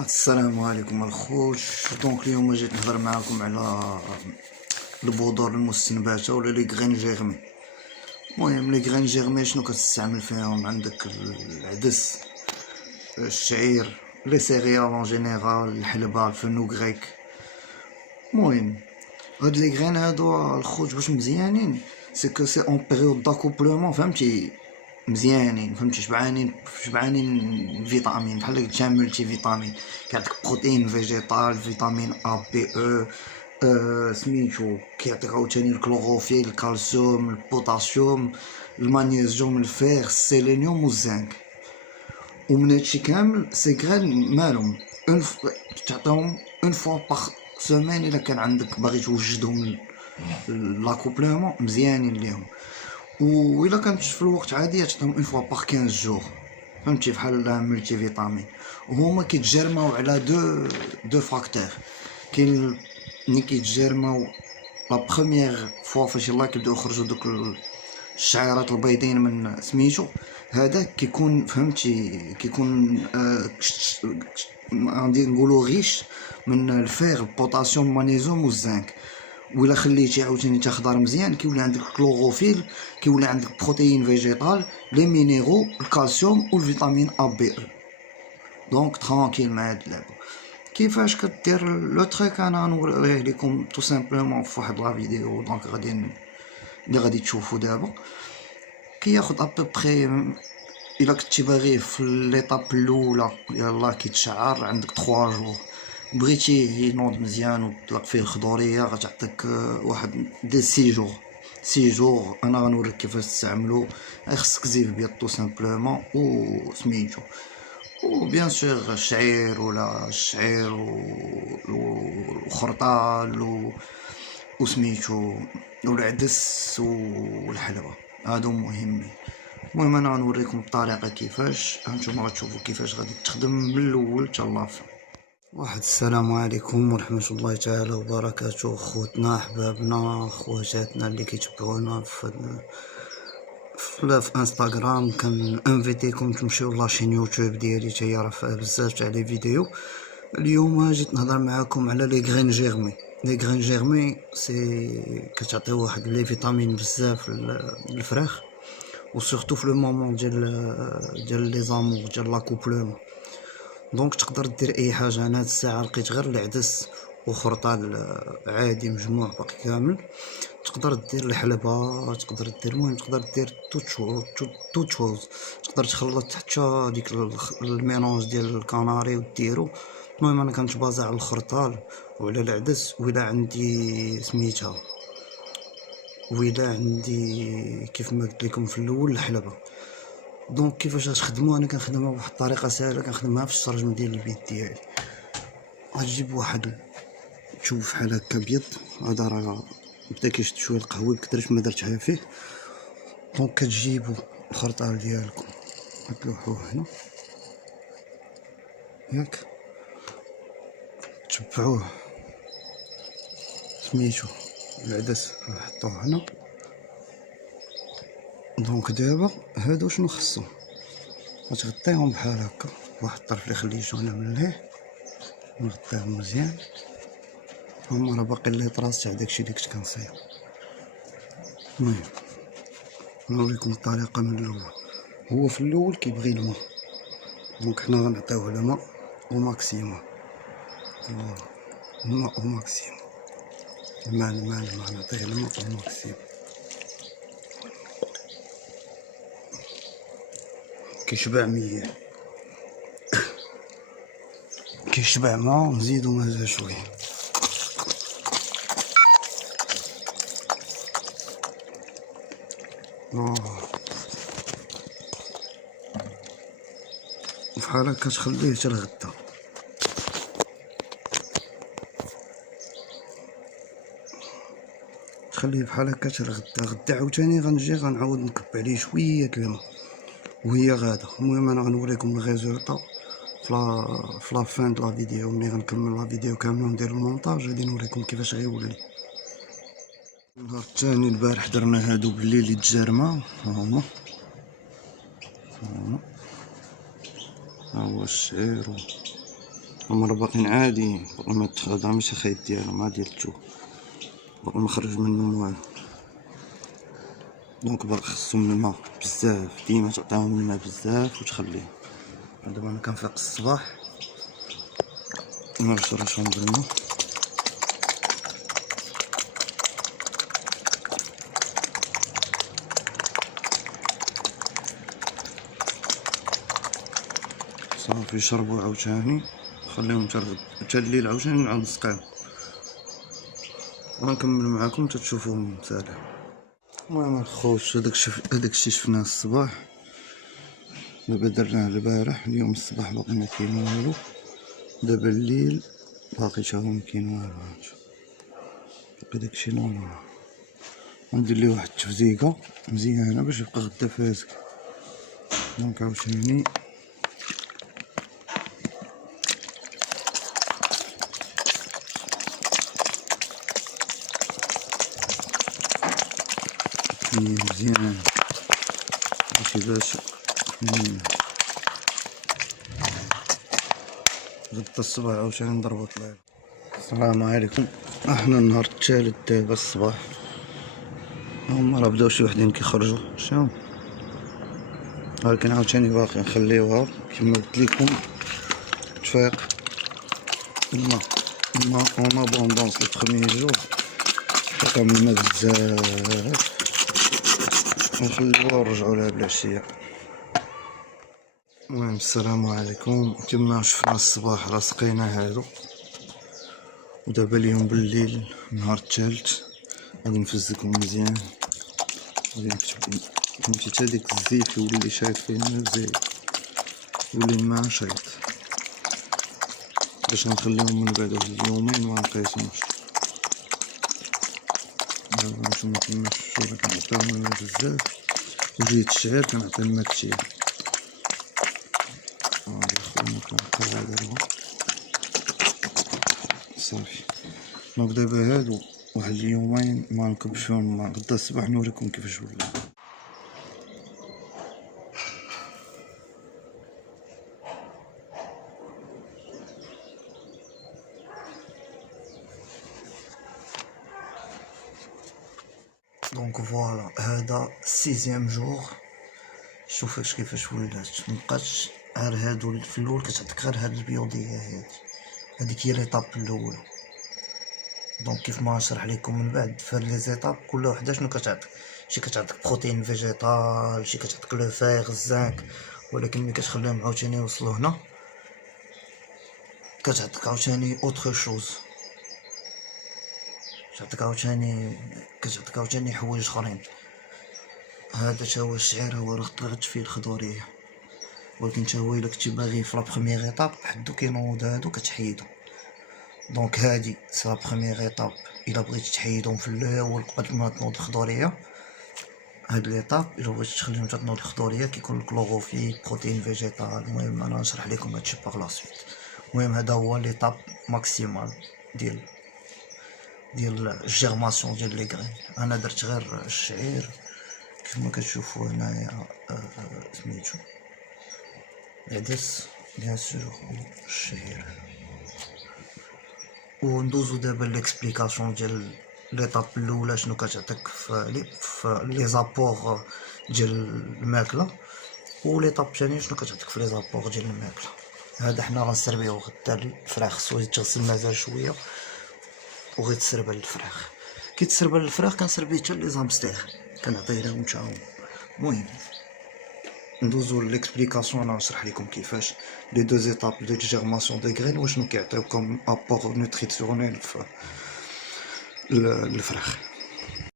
السلام عليكم الخوت. اليوم جيت نهضر معاكم على البذور المستنبته ولا لي غرين جيرمي. المهم لي غرين جيرمي شنو كتستعمل فيهم؟ عندك العدس، الشعير، لي سيريال اون جينيرال، الحلبة، الفنوغريك. المهم هاد لي غرين هادو الخوت باش مزيانين سي كو سي اون بيريود داكوبلومون، فهمتي؟ مزيانين، فهمتي؟ شبعانين فيتامين، بحال قلت ملتي فيتامين. كيعطيك بروتين فيجيتال، فيتامين ا بي او، سميتو كيعطيك عاوتاني الكلوروفيل، الكالسيوم، البوتاسيوم، المغنيسيوم، الفير، السيلينيوم والزنك. ومن هادشي كامل سي غران مالهم تعطيهم اون فوا باغ سومين. الا كان عندك باغي توجدهم لاكوبلومون مزيانين ليهم. و الا كانت في الوقت عادي تعطيهم اون فوا باغ 15 جور، فهمتي؟ بحال ملتي فيتامين. وهما كيتجرماو على دو فاكتور. كاين ملي كيتجرماو لا بروميير فوا فاش يلاه كيبداو يخرجوا دوك الشعيرات البيضين من سميتو، هذاك كيكون فهمتي كيكون غادي نقولوا غيش من الفير، البوتاسيوم، المغنيسيوم والزنك. وإلا خليتي عاوتاني تخضر مزيان كيولي عندك كلوروفيل، كيولي عندك بروتين فيجيتال، لي مينيرو، الكالسيوم والفيتامين ا بي او. دونك ترانكيل مع هاد اللعبه. كيفاش كدير لو تريك؟ انا غنوريه لكم تو سامبلومون في واحد لا فيديو. دونك غادي تشوفوا دابا. كياخد ابوبخي الا كنتي باغيه في ليطاب الاولى يلاه كيتشعر عندك 3 جور. بغيتي ينوض مزيان وتطلق فيه الخضوريه غتعطيك واحد دي 6 جور. 6 جور انا غنوريك كيفاش تستعملو. خصك زيف بيض تو سامبلومون و سميتو، وبيان سور الشعير ولا الشعير وخرطال وسميتو والعدس والحلوى، هادو مهمين. المهم انا غنوريكم الطريقه كيفاش هانتوما غتشوفوا كيفاش غادي تخدم من الاول حتى لاخر. واحد السلام عليكم ورحمه الله تعالى وبركاته، خوتنا احبابنا خواتاتنا اللي كيتبعونا في انستغرام. انفيتيكم تمشيو لاشين يوتيوب ديالي، حتى هي راه فيها بزاف تاع لي فيديو. اليوم جيت نهضر معاكم على لي غرين جيرمي. لي غرين جيرمي سي كتعطي واحد لي فيتامين بزاف للفراخ، وسورتو في لو مومون ديال لي زامور ديال لاكوبلومون. دونك تقدر دير اي حاجه. انا هاد الساعه لقيت غير العدس وخرطال عادي مجموع باقي كامل. تقدر دير الحلبة، تقدر دير المهم تقدر دير توت شوز. تقدر تخلط حتى ديك الميلونج ديال الكناري وديرو. المهم انا كنت بازع على الخرطال وعلى العدس، وإلا عندي سميتها وإلا عندي كيف ما قلت لكم في الاول الحلبة. دونك كيفاش غتخدمو؟ انا كنخدمها بواحد الطريقه ساهله، كنخدمها في الشرجم ديال البيت ديالي. غتجيب واحد تشوف بحال هكا بيض، هذا راه بدا كيشد شويه القهوي بكثرش ما درتها فيه. دونك كتجيبو الخرطال ديالكم كتلوحوه هنا ياك، تبعوه سميتو العدس نحطوه هنا. دونك دابا هادو شنو خصو؟ غتغطيهم بحال هكا واحد الطرف اللي خليتو انا من ليه، نغطيهم مزيان. هما راه باقي لي طراس تاع داكشي اللي كنت كنصايب. المهم نوريكم الطريقه من الاول. هو في الاول كيبغي الماء، دونك حنا غنعطيوه الماء او ماكسيموم. فوالا الماء او ماكسيموم، الماء نعطيه الماء او ماكسيموم. كيشبع مية، كيشبع ماء نزيدو مازال شويه. بحال هكا تخليه حتى الغدا. تخليه بحال هكا حتى الغدا. غدا عاوتاني غنجي غنعاود نكب عليه شويه الماء وهي غادا. المهم انا غنوريكم الريزولطا في لا فان د لا فيديو. ملي غنكمل لا فيديو كامله وندير المونتاج غادي نوريكم كيفاش غيولي. النهار الثاني البارح درنا هادو بالليل يتجرما. هما ها هو الشعير هما باقيين عاديين، باقي ما تخدمش الخيط ديالهم عاد ديال باقي مخرج منهم والو. دونك باقي خصهم الماء بزاف، ديما تعطيهم الماء بزاف وتخليهم. دابا انا كنفيق الصباح نرشرشهم بالماء، صافي يشربوا عاوتاني، خليهم حتى الليل عاوتاني نعاود نسقيهم، ونكمل معاكم تتشوفوهم سالا. المهم الخوت هداكشي شفناه الصباح، دابا درناه البارح، اليوم الصباح باقي ما كاين والو، دابا الليل باقي تا هو مكاين والو، باقي داكشي نورمال. غندير ليه واحد التفزيكه مزيانه باش يبقى غدا فازك. دونك عاوتاني مزيان ماشي باش غدا الصباح عاوتاني نضربو طليل. السلام عليكم، احنا النهار الثالث دابا الصباح، هما راه بداو شي وحدين كيخرجوا شنو، ولكن عاوتاني باقي نخليوها كيما قلت لكم تفيق الماء اون ابوندونس لي بخوميي جور، فيقهم الماء بزاف ونخليوها ونرجعو لها بالعشية. المهم السلام عليكم، كما شفنا الصباح راه سقينا هادو، ودابا اليوم بالليل النهار الثالث غادي نفزكم مزيان، غادي نكتب فهمتي تا ديك الزيت يولي شايط فيه الماء زايد، يولي الماء شايط باش نخليهم من بعد واحد اليومين ما نقيسهمش. دابا نتوما كيما شفتو كنعطيوهم الماء بزاف، وجيت الشعير كنعطي الماء كتير. خونا كنعطيوها دابا صافي. دونك دابا هادو واحد اليومين ما نكبش فيهم الماء، غدا الصباح نوريكم كيفاش ولا. دونك فوالا هذا 6 جور، شوف كيفاش ولات، مبقاتش غير هادو في الاول كتعطيك غير هاد البيوضيه هاديك هي ليطاب الاولى. دونك كيف ما نشرح لكم من بعد في هاد لي زيطاب كل وحده شنو كتعطيك، شي كتعطيك بروتين فيجيتال، شي كتعطيك لو فيغ الزنك، ولكن ملي كتخليهم عاوتاني يوصلوا هنا كتعطيك عاوتاني اوتر شوز، كتعطيك عاوتاني حوايج اخرين. هذا تا هو الشعير، هو راه طلعت فيه الخضوريه، ولكن تا هو الا كنتي باغي في لا بروميير ايطاب بحال دوك كينوض هادو كتحيدو. دونك هادي سي لا بروميير ايطاب الا بغيتي تحيدهم في الاول قبل ما تنوض الخضوريه. هاد ليطاب الا بغيتي تخليهم تنوض الخضوريه كيكون الكلوروفيل بروتين فيجيتال. المهم انا نشرح لكم هادشي باغ لا سويت. المهم هذا هو ليطاب ماكسيمال ديال الجيرماسيون ديال لي غرين. انا درت غير الشعير كيما كتشوفوا هنايا، سميتو العدس بيان سور الشعير. وندوزو دابا ليكسبليكاسيون ديال ليطاب الاولى شنو كتعطيك في لي زابور ديال الماكله، وليطاب الثانيه شنو كتعطيك في لي زابور ديال الماكله. هذا حنا غنسربيو غدا الفراخ، خصو يتغسل مازال شويه وغيتسربل الفراخ. كي تسربل الفراخ كنسربي حتى لي زامستير كنعطيه لهم تا هما. المهم ندوزو ليكسبليكاسيون، انا نشرح لكم كيفاش لي دو زيتاب ديال جيرماسيون دي غرين وشنو كيعطيوكم ابور نوتريسيونيل في الفراخ.